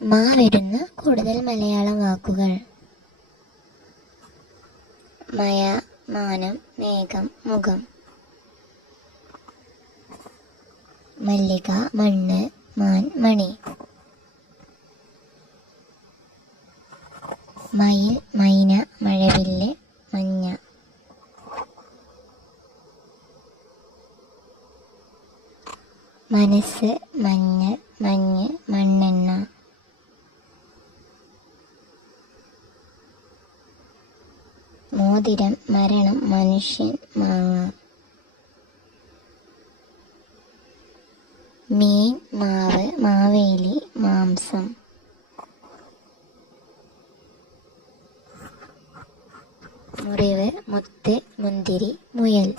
മാ കൂടുതൽ മലയാളം വാക്കുകൾ. മയ മാനം മേഘം മുഖം. മല്ലിക മണ്ണ് മാൻ മണി. മയിൽ മൈന മഴവില്ല് മഞ്ഞ. മനസ്സ് മഞ്ഞ് മഞ്ഞ്. മോതിരം മരണം മനുഷ്യൻ മാങ്ങ. മീൻ മാവ് മാവേലി മാംസം. മുറിവ് മുത്ത് മുന്തിരി മുയൽ.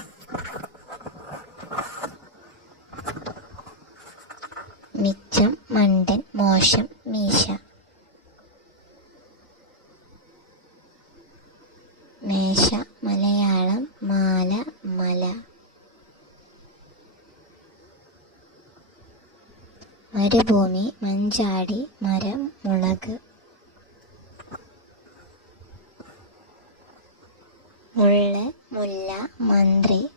മിച്ചം മണ്ടൻ മോശം മീശ. മേശ മലയാളം മാല മല. മരുഭൂമി മഞ്ചാടി മരം മുളക്. മുള്ള മുല്ല മന്ത്രി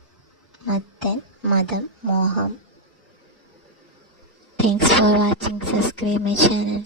മത്തൻ മതം മോഹം. Thanks for watching subscribe my channel